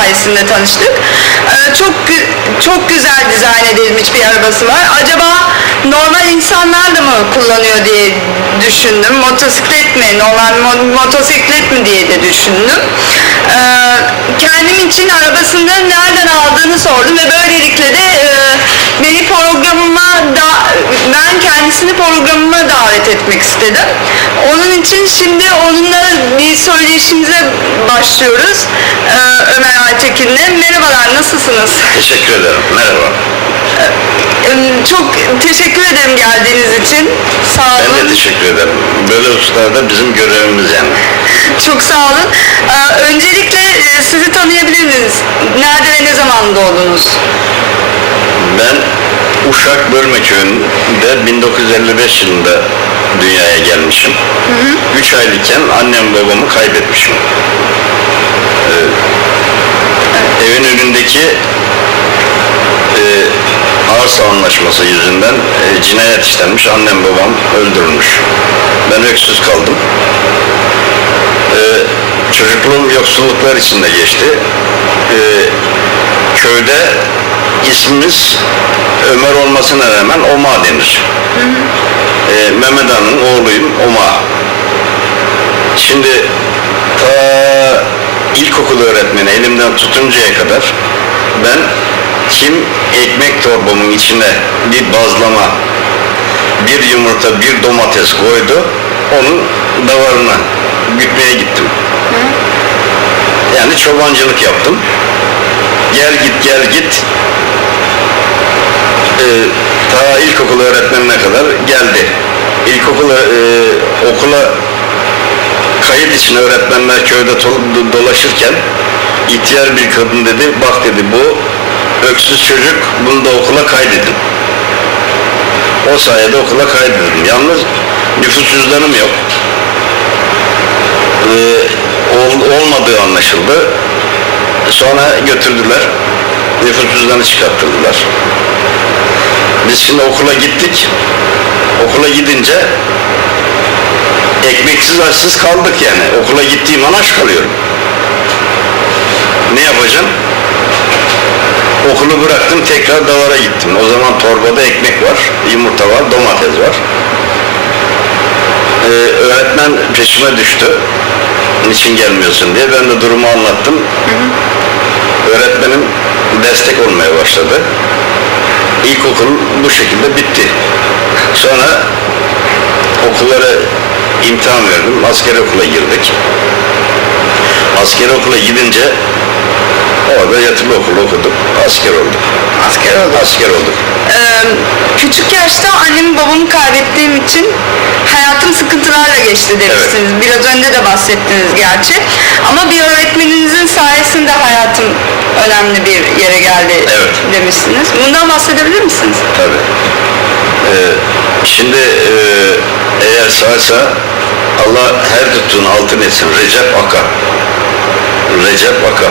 sayesinde tanıştık. Ee, çok çok güzel dizayn edilmiş bir arabası var. Acaba normal insanlar da mı kullanıyor diye düşündüm. Motosiklet mi, normal mo- motosiklet mi diye de düşündüm. Ee, kendim için arabasını nereden aldığını sordum ve böylelikle de e, beni programıma da ben kendisini programıma davet etmek istedim. Onun için şimdi onunla bir söyleşimize başlıyoruz. Ee, Ömer Aytekin'le. Merhabalar, nasılsınız? Teşekkür ederim. Merhaba. Ee, Çok teşekkür ederim geldiğiniz için. Sağ olun. Ben de teşekkür ederim. Böyle hususlarda bizim görevimiz yani. Çok sağ olun. Ee, öncelikle e, sizi tanıyabilir miyiz? Nerede ve ne zaman doğdunuz? Ben Uşak Bölme Köyü'nde 1955 yılında dünyaya gelmişim. 3 aylıkken annem babamı kaybetmişim. Ee, evin önündeki e, arsa anlaşması yüzünden e, cinayet işlenmiş. Annem babam öldürülmüş. Ben öksüz kaldım. Ee, çocukluğum yoksulluklar içinde geçti. Ee, köyde ismimiz Ömer olmasına rağmen Oma denir. Ee, Mehmet Han'ın oğluyum Oma. Şimdi ta ilkokul öğretmeni elimden tutuncaya kadar ben kim ekmek torbamın içine bir bazlama, bir yumurta, bir domates koydu, onun davarına gütmeye gittim. Yani çobancılık yaptım. Gel git gel git. Ee, ta ilkokul öğretmenine kadar geldi. İlkokula e, okula kayıt için öğretmenler köyde dolaşırken ihtiyar bir kadın dedi bak dedi bu öksüz çocuk bunu da okula kaydedin. O sayede okula kaydedildim. Yalnız nüfus yok. Ee, ol- olmadığı anlaşıldı. Sonra götürdüler. Nüfus çıkarttırdılar. Biz şimdi okula gittik. Okula gidince ekmeksiz açsız kaldık yani. Okula gittiğim an aç kalıyorum. Ne yapacağım? Okulu bıraktım tekrar davara gittim. O zaman torbada ekmek var, yumurta var, domates var. Ee, öğretmen peşime düştü. Niçin gelmiyorsun diye. Ben de durumu anlattım. Öğretmenim destek olmaya başladı. İlkokul bu şekilde bitti. Sonra okullara imtihan verdim. Asker okula girdik. Asker okula gidince orada yatılı okul okuduk. Asker olduk. Asker olduk. Asker olduk. Ee, küçük yaşta annemi babamı kaybettiğim için hayatım sıkıntılarla geçti demiştiniz. Biraz önce de bahsettiniz gerçi. Ama bir öğretmeninizin sayesinde hayatım önemli bir yere geldi Evet. demiştiniz. Bundan bahsedebilir misiniz? Tabii. Ee, şimdi e, eğer sağsa Allah her tuttuğun altın etsin. Recep Aka. Recep Aka.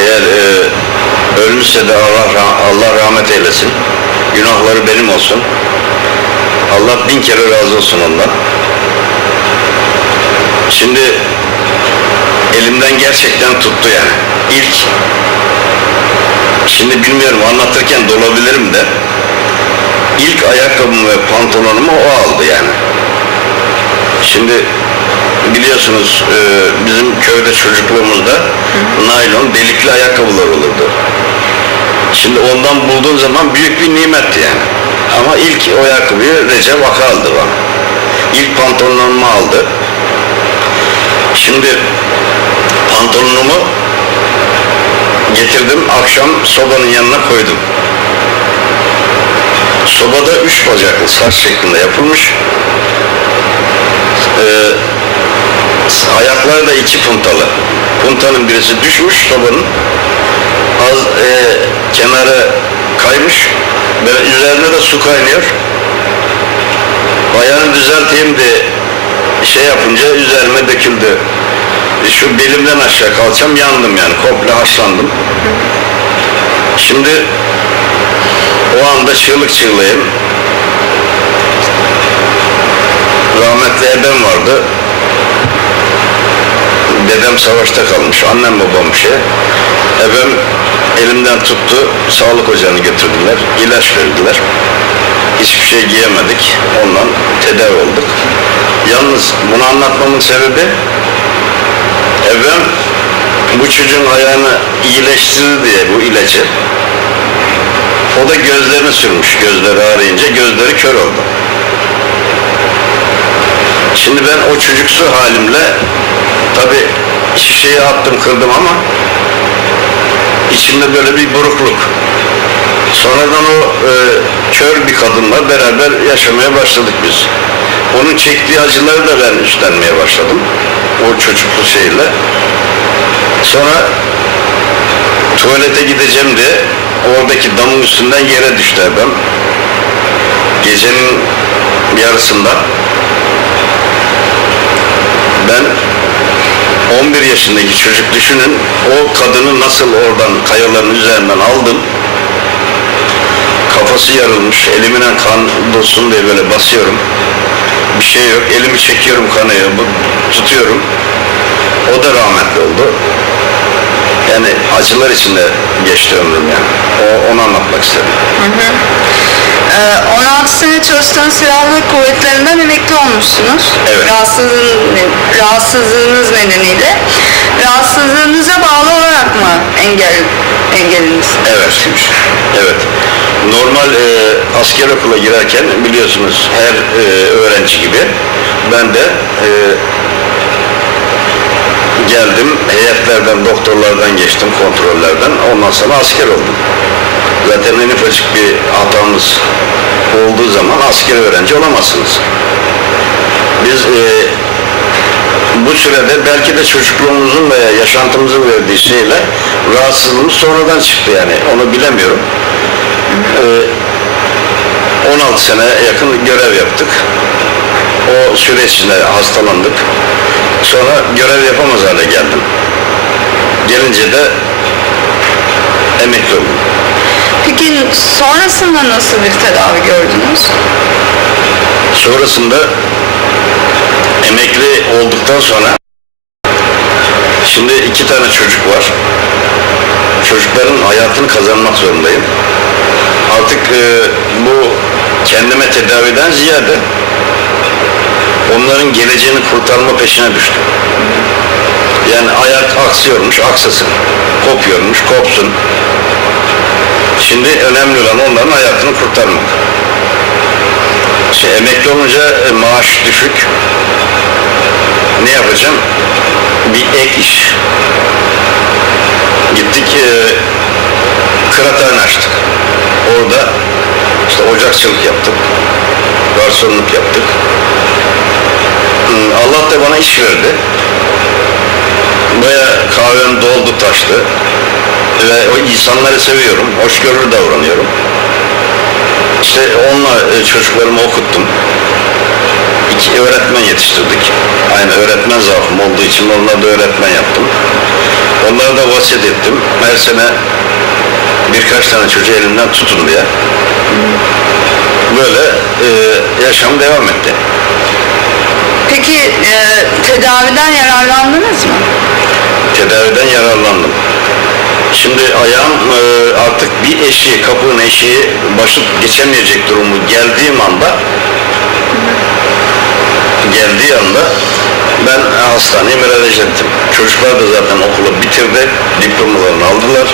Eğer e, ölmüşse de Allah, Allah rahmet eylesin. Günahları benim olsun. Allah bin kere razı olsun ondan. Şimdi elimden gerçekten tuttu yani. İlk Şimdi bilmiyorum anlatırken dolabilirim de ilk ayakkabımı ve pantolonumu o aldı yani. Şimdi biliyorsunuz e, bizim köyde çocukluğumuzda naylon delikli ayakkabılar olurdu. Şimdi ondan bulduğun zaman büyük bir nimetti yani. Ama ilk o ayakkabıyı Recep Aka aldı bana. İlk pantolonumu aldı. Şimdi pantolonumu getirdim akşam sobanın yanına koydum. Sobada üç bacaklı saç şeklinde yapılmış. Ee, ayakları da iki puntalı. Puntanın birisi düşmüş sobanın. Az e, kenara kaymış. Böyle üzerine de su kaynıyor. Ayağını düzelteyim de şey yapınca üzerime döküldü. E, Şu belimden aşağı kalçam yandım yani komple haşlandım. Şimdi o anda çığlık çığlayayım. Rahmetli ebem vardı. Dedem savaşta kalmış, annem babam şey. Efendim elimden tuttu, sağlık ocağına götürdüler, ilaç verdiler. Hiçbir şey giyemedik, ondan tedavi olduk. Yalnız bunu anlatmamın sebebi, efendim bu çocuğun ayağını iyileştirir diye bu ilacı, o da gözlerini sürmüş, gözleri ağrıyınca gözleri kör oldu. Şimdi ben o çocuksu halimle tabi şişeyi attım kırdım ama içimde böyle bir burukluk. Sonradan o e, kör bir kadınla beraber yaşamaya başladık biz. Onun çektiği acıları da ben üstlenmeye başladım. O çocuklu şeyle. Sonra tuvalete gideceğim diye oradaki damın üstünden yere düştü ben. Gecenin yarısında ben 11 yaşındaki çocuk düşünün o kadını nasıl oradan kayaların üzerinden aldım kafası yarılmış elimle kan dolsun diye böyle basıyorum bir şey yok elimi çekiyorum kanıyor tutuyorum o da rahmetli oldu yani acılar içinde geçti ömrüm yani o, onu anlatmak istedim Ee, 16 sene çalıştığınız silahlı kuvvetlerinden emekli olmuşsunuz. Evet. Rahatsızlığın, rahatsızlığınız nedeniyle. Rahatsızlığınıza bağlı olarak mı engel engeliniz? Evet. Evet. Normal e, asker okula girerken biliyorsunuz her e, öğrenci gibi ben de e, geldim heyetlerden, doktorlardan geçtim, kontrollerden. Ondan sonra asker oldum. Zaten en ufacık bir hatamız olduğu zaman asker öğrenci olamazsınız. Biz e, bu sürede belki de çocukluğumuzun veya yaşantımızın verdiği şeyle rahatsızlığımız sonradan çıktı yani onu bilemiyorum. Ee, 16 sene yakın görev yaptık. O süre içinde hastalandık. Sonra görev yapamaz hale geldim. Gelince de emekli oldum. Peki sonrasında nasıl bir tedavi gördünüz? Sonrasında emekli olduktan sonra şimdi iki tane çocuk var. Çocukların hayatını kazanmak zorundayım. Artık e, bu kendime tedaviden ziyade onların geleceğini kurtarma peşine düştüm. Yani ayak aksıyormuş, aksasın. Kopuyormuş, kopsun. Şimdi önemli olan onların hayatını kurtarmak. Şey, emekli olunca e, maaş düşük. Ne yapacağım? Bir ek iş. Gittik e, kıraathane açtık. Orada işte ocakçılık yaptık. Garsonluk yaptık. Hı, Allah da bana iş verdi. Baya kahvem doldu taştı. Ve o insanları seviyorum. Hoşgörülü davranıyorum. İşte onunla e, çocuklarımı okuttum. İki öğretmen yetiştirdik. Aynı öğretmen zaafım olduğu için onlara da öğretmen yaptım. Onlara da vasiyet ettim. Her sene birkaç tane çocuğu elimden tutun diye. Böyle e, yaşam devam etti. Peki e, tedaviden yararlandınız mı? Tedaviden yararlandım. Şimdi ayağım e, artık bir eşiği, kapının eşiği basıp geçemeyecek durumu geldiğim anda geldiği anda ben hastaneye müracaat ettim. Çocuklar da zaten okulu bitirdi, diplomalarını aldılar.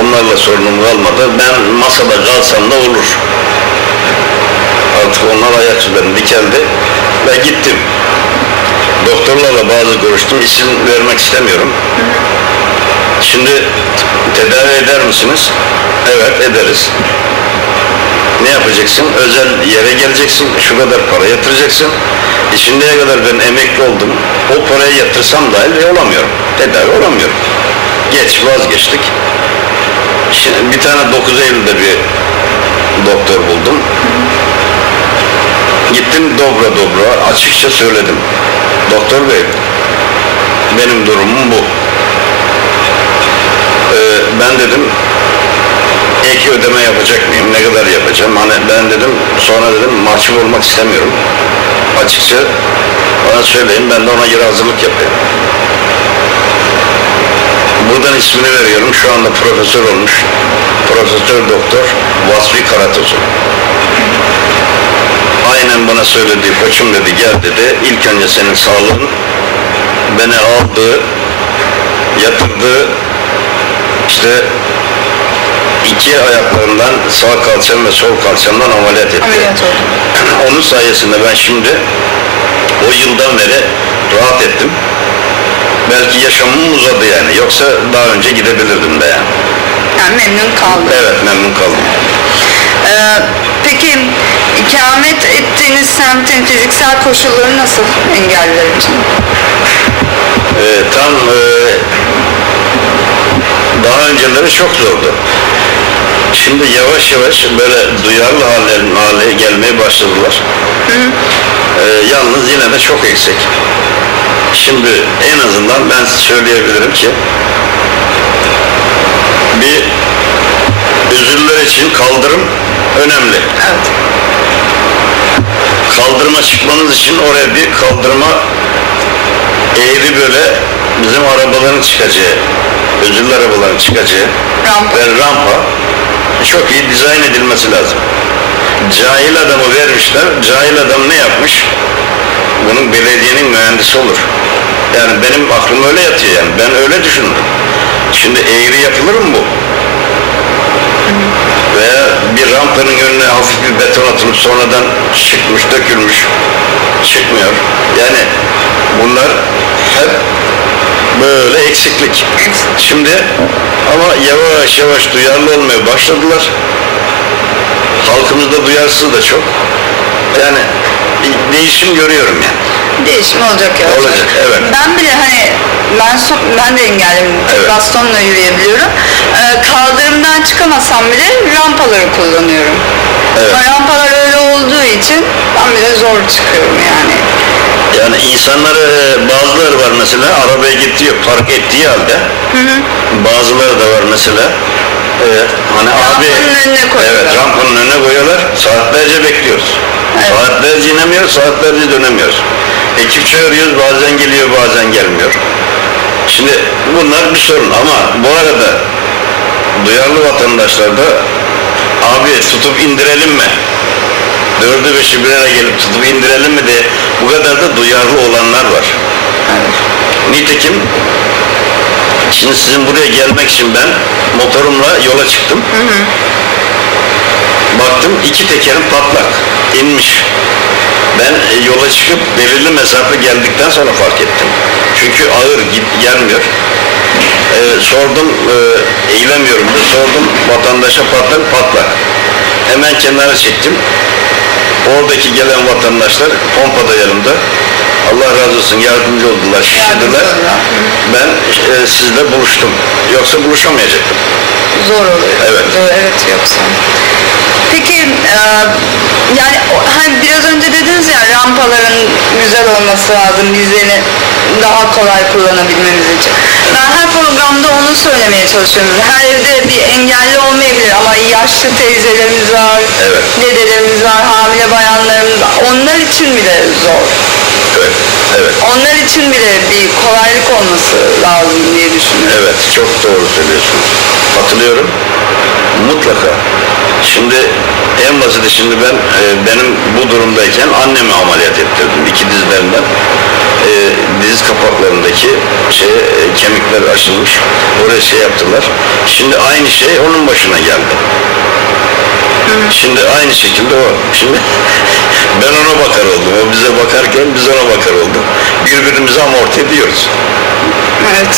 Onlarla sorunum kalmadı. Ben masada kalsam da olur. Artık onlar ayak üzerinde dikeldi ve gittim. Doktorlarla bazı görüştüm, isim vermek istemiyorum. Şimdi tedavi eder misiniz? Evet ederiz. Ne yapacaksın? Özel yere geleceksin, şu kadar para yatıracaksın. E şimdiye kadar ben emekli oldum. O parayı yatırsam dahil olamıyorum. Tedavi olamıyorum. Geç vazgeçtik. Şimdi bir tane 9 Eylül'de bir doktor buldum. Gittim dobra dobra açıkça söyledim. Doktor bey benim durumum bu. Ee, ben dedim ek ödeme yapacak mıyım? Ne kadar yapacağım? Hani ben dedim sonra dedim mahcup olmak istemiyorum. Açıkça bana söyleyin ben de ona göre hazırlık yapayım. Buradan ismini veriyorum. Şu anda profesör olmuş. Profesör Doktor Vasfi Karatozu. Aynen bana söyledi, koçum dedi, gel dedi. İlk önce senin sağlığın beni aldı, yatırdı, işte iki ayaklarından sağ kalçam ve sol kalçamdan ameliyat etti. Ameliyat oldu. Onun sayesinde ben şimdi o yıldan beri rahat ettim. Belki yaşamım uzadı yani. Yoksa daha önce gidebilirdim de yani. Yani memnun kaldım. Evet memnun kaldım. Ee, peki ikamet ettiğiniz semtin fiziksel koşulları nasıl engelliler için? Ee, tam e, daha önceleri çok zordu. Şimdi yavaş yavaş böyle duyarlı hale, hale gelmeye başladılar. Ee, yalnız yine de çok eksik. Şimdi en azından ben söyleyebilirim ki bir özürler için kaldırım önemli. Evet. Kaldırıma çıkmanız için oraya bir kaldırıma eğri böyle bizim arabaların çıkacağı, özürlü arabaların çıkacağı Rampa. ve rampa çok iyi dizayn edilmesi lazım. Cahil adamı vermişler, cahil adam ne yapmış? Bunun belediyenin mühendisi olur. Yani benim aklım öyle yatıyor yani, ben öyle düşünürüm. Şimdi eğri yapılır mı bu? veya bir rampanın önüne hafif bir beton atılıp sonradan çıkmış, dökülmüş, çıkmıyor. Yani bunlar hep böyle eksiklik. Şimdi ama yavaş yavaş duyarlı olmaya başladılar. Halkımızda duyarsız da çok. Yani değişim görüyorum yani. Değişim olacak ya. Olacak, evet. Ben bile hani ben son, ben de engelliyim. Evet. Bastonla yürüyebiliyorum. Ee, kaldırımdan çıkamasam bile rampaları kullanıyorum. Evet. Ama rampalar öyle olduğu için ben bile zor çıkıyorum yani. Yani insanları e, bazıları var mesela arabaya gittiği park ettiği halde bazıları da var mesela. E, hani abi evet rampanın önüne koyuyorlar. Saatlerce bekliyoruz. Evet. saatlerce inemiyoruz saatlerce dönemiyoruz. Ekip çağırıyoruz bazen geliyor bazen gelmiyor. Şimdi bunlar bir sorun ama bu arada duyarlı vatandaşlar da abi tutup indirelim mi dördü beşi bir araya gelip tutup indirelim mi diye bu kadar da duyarlı olanlar var. Nitekim şimdi sizin buraya gelmek için ben motorumla yola çıktım. Baktım iki tekerim patlak inmiş. Ben e, yola çıkıp belirli mesafe geldikten sonra fark ettim. Çünkü ağır git, gelmiyor. Ee, sordum, e, eğilemiyorum da sordum vatandaşa patlak patlak. Hemen kenara çektim. Oradaki gelen vatandaşlar pompada yanımda. Allah razı olsun yardımcı oldular, şişirdiler. Ben e, sizle buluştum. Yoksa buluşamayacaktım. Zor oluyor. Evet. Zor, evet yoksa. Peki e, yani hani biraz önce dediniz ya rampaların güzel olması lazım bizleri daha kolay kullanabilmemiz için. Ben her programda onu söylemeye çalışıyorum. Her evde bir engelli olmayabilir ama yaşlı teyzelerimiz var, Evet. dedelerimiz var, hamile bayanlarımız var. Onlar için bile zor. Evet, evet. Onlar için bile bir kolaylık olması lazım diye düşünüyorum. Evet, çok doğru söylüyorsunuz. Katılıyorum. Mutlaka. Şimdi en basiti şimdi ben e, benim bu durumdayken annemi ameliyat ettirdim. iki dizlerinden. E, diz kapaklarındaki şey e, kemikler aşılmış. Oraya şey yaptılar. Şimdi aynı şey onun başına geldi. Şimdi aynı şekilde o. Şimdi ben ona bakar oldum. O bize bakarken biz ona bakar olduk. Birbirimizi amorti ediyoruz. Evet.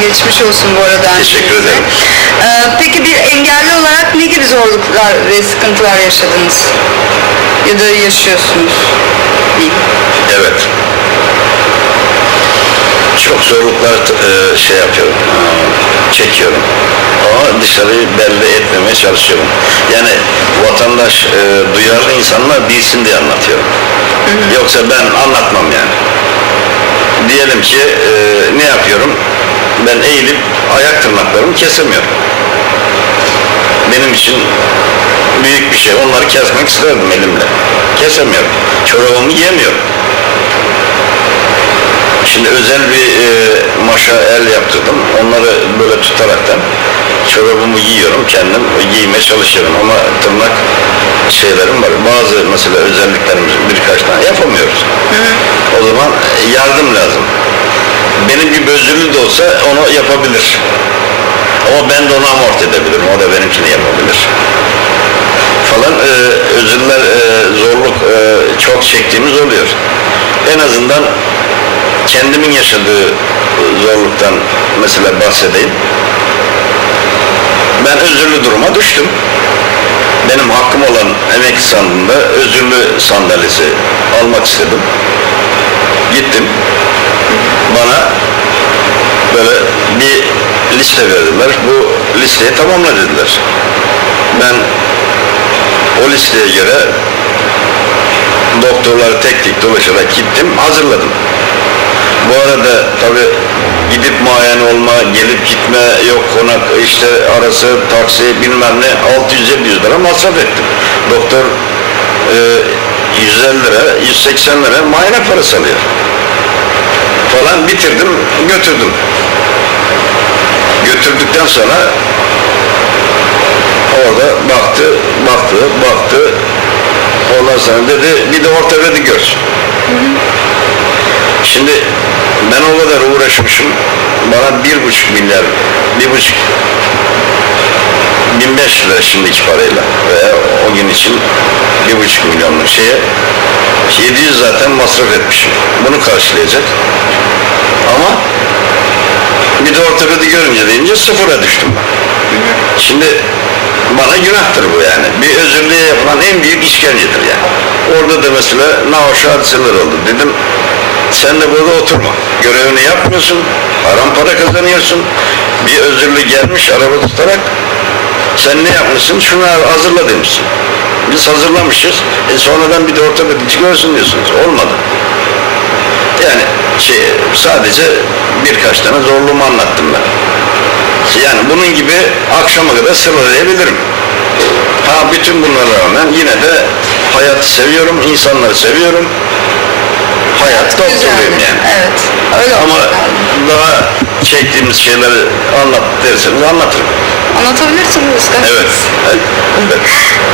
Geçmiş olsun bu arada. Teşekkür herkese. ederim. Ee, peki bir engelli olarak ne gibi zorluklar ve sıkıntılar yaşadınız? Ya da yaşıyorsunuz? Evet. Çok zorluklar e, şey yapıyorum, e, çekiyorum. Ama dışarıyı belli etmemeye çalışıyorum. Yani vatandaş, e, duyarlı insanlar bilsin diye anlatıyorum. Yoksa ben anlatmam yani. Diyelim ki e, ne yapıyorum? Ben eğilip ayak tırnaklarımı kesemiyorum. Benim için büyük bir şey. Onları kesmek isterdim elimle. Kesemiyorum. Çorabımı giyemiyorum. Şimdi özel bir e, maşa el yaptırdım. Onları böyle tutaraktan çorabımı giyiyorum kendim giymeye çalışıyorum ama tırnak şeylerim var. Bazı mesela özelliklerimizin birkaç tane yapamıyoruz. O zaman yardım lazım. Benim gibi özürlü de olsa onu yapabilir. Ama ben de onu amort edebilirim. O da benimkini yapabilir. Falan e, özürler, e, zorluk e, çok çektiğimiz oluyor. En azından kendimin yaşadığı zorluktan mesela bahsedeyim. Ben özürlü duruma düştüm. Benim hakkım olan emekli sandığında özürlü sandalyesi almak istedim. Gittim. Bana böyle bir liste verdiler. Bu listeyi tamamla dediler. Ben o listeye göre doktorları tek tek dolaşarak gittim, hazırladım. Bu arada tabi gidip muayene olma, gelip gitme, yok konak işte arası, taksi bilmem ne 600-700 lira masraf ettim. Doktor e, 150 lira, 180 lira muayene parası alıyor. Falan bitirdim, götürdüm. Götürdükten sonra orada baktı, baktı, baktı. Ondan sonra dedi bir de ortopedi görsün. Şimdi ben o kadar uğraşmışım. Bana bir buçuk milyar, bir buçuk bin beş lira şimdiki parayla veya o gün için bir buçuk milyonluk şeye 700 zaten masraf etmişim. Bunu karşılayacak. Ama bir de ortopedi görünce deyince sıfıra düştüm. Şimdi bana günahtır bu yani. Bir özürlüğe yapılan en büyük işkencedir yani. Orada da mesela nahoş hadiseler oldu. Dedim sen de burada oturma. Görevini yapmıyorsun. Haram para kazanıyorsun. Bir özürlü gelmiş araba tutarak sen ne yapmışsın? Şunu hazırla demişsin. Biz hazırlamışız. E sonradan bir de ortopedici görsün diyorsunuz. Olmadı. Yani şey, sadece birkaç tane zorluğumu anlattım ben. Yani bunun gibi akşama kadar sıralayabilirim. Ha bütün bunlara rağmen yine de hayatı seviyorum, insanları seviyorum. Hayat doktoruyum yani. Evet. Öyle Ama daha çektiğimiz şeyleri anlat derseniz anlatırım. Anlatabilirsiniz Özkan. Evet. evet.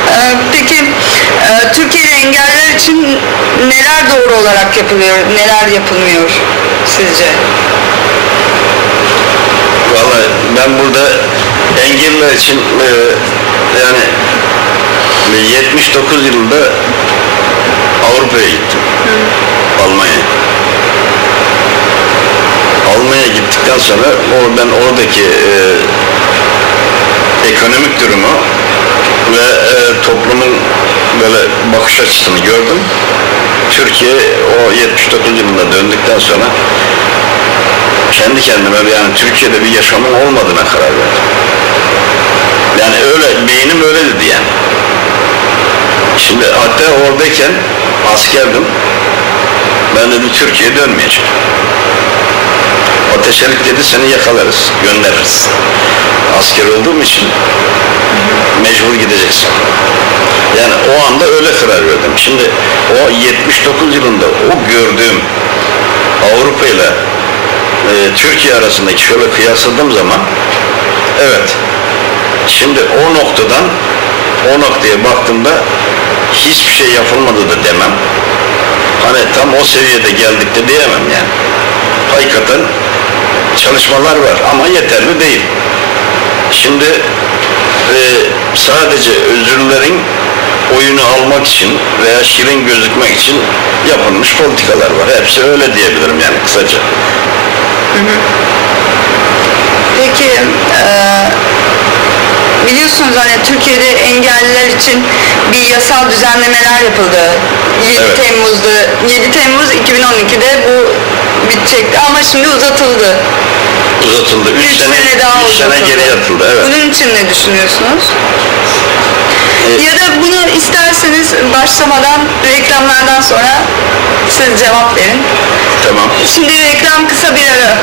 Ee, peki e, Türkiye'de engeller için neler doğru olarak yapılıyor, neler yapılmıyor sizce? Vallahi ben burada engelliler için e, yani 79 yılında Avrupa'ya gittim. Almanya. Almanya'ya gittikten sonra o ben oradaki e, ekonomik durumu ve e, toplumun böyle bakış açısını gördüm. Türkiye o 79 yılında döndükten sonra kendi kendime yani Türkiye'de bir yaşamın olmadığına karar verdim. Yani öyle, beynim öyle dedi yani. Şimdi hatta oradayken askerdim. Ben dedim Türkiye'ye dönmeyeceğim. Ateşelik dedi seni yakalarız, göndeririz. Asker olduğum için mecbur gideceksin. Yani o anda öyle karar verdim. Şimdi o 79 yılında o gördüğüm Avrupa ile e, Türkiye arasındaki şöyle kıyasladığım zaman evet şimdi o noktadan o noktaya baktığımda hiçbir şey yapılmadı da demem. Hani tam o seviyede geldik de diyemem yani. Hakikaten çalışmalar var ama yeterli değil. Şimdi e, sadece özürlerin oyunu almak için veya şirin gözükmek için yapılmış politikalar var. Hepsi öyle diyebilirim yani kısaca. Peki e, biliyorsunuz hani Türkiye'de engelliler için bir yasal düzenlemeler yapıldı. 7 Evet. Temmuz'da 7 Temmuz 2012'de bu bitecekti ama şimdi uzatıldı. Uzatıldı. 3 3 sene, sene daha üç sene geri atıldı. Evet. Bunun için ne düşünüyorsunuz? Ee, Ya da bunu isterseniz başlamadan reklamlardan sonra siz cevap verin. Tamam. Şimdi reklam kısa bir ara.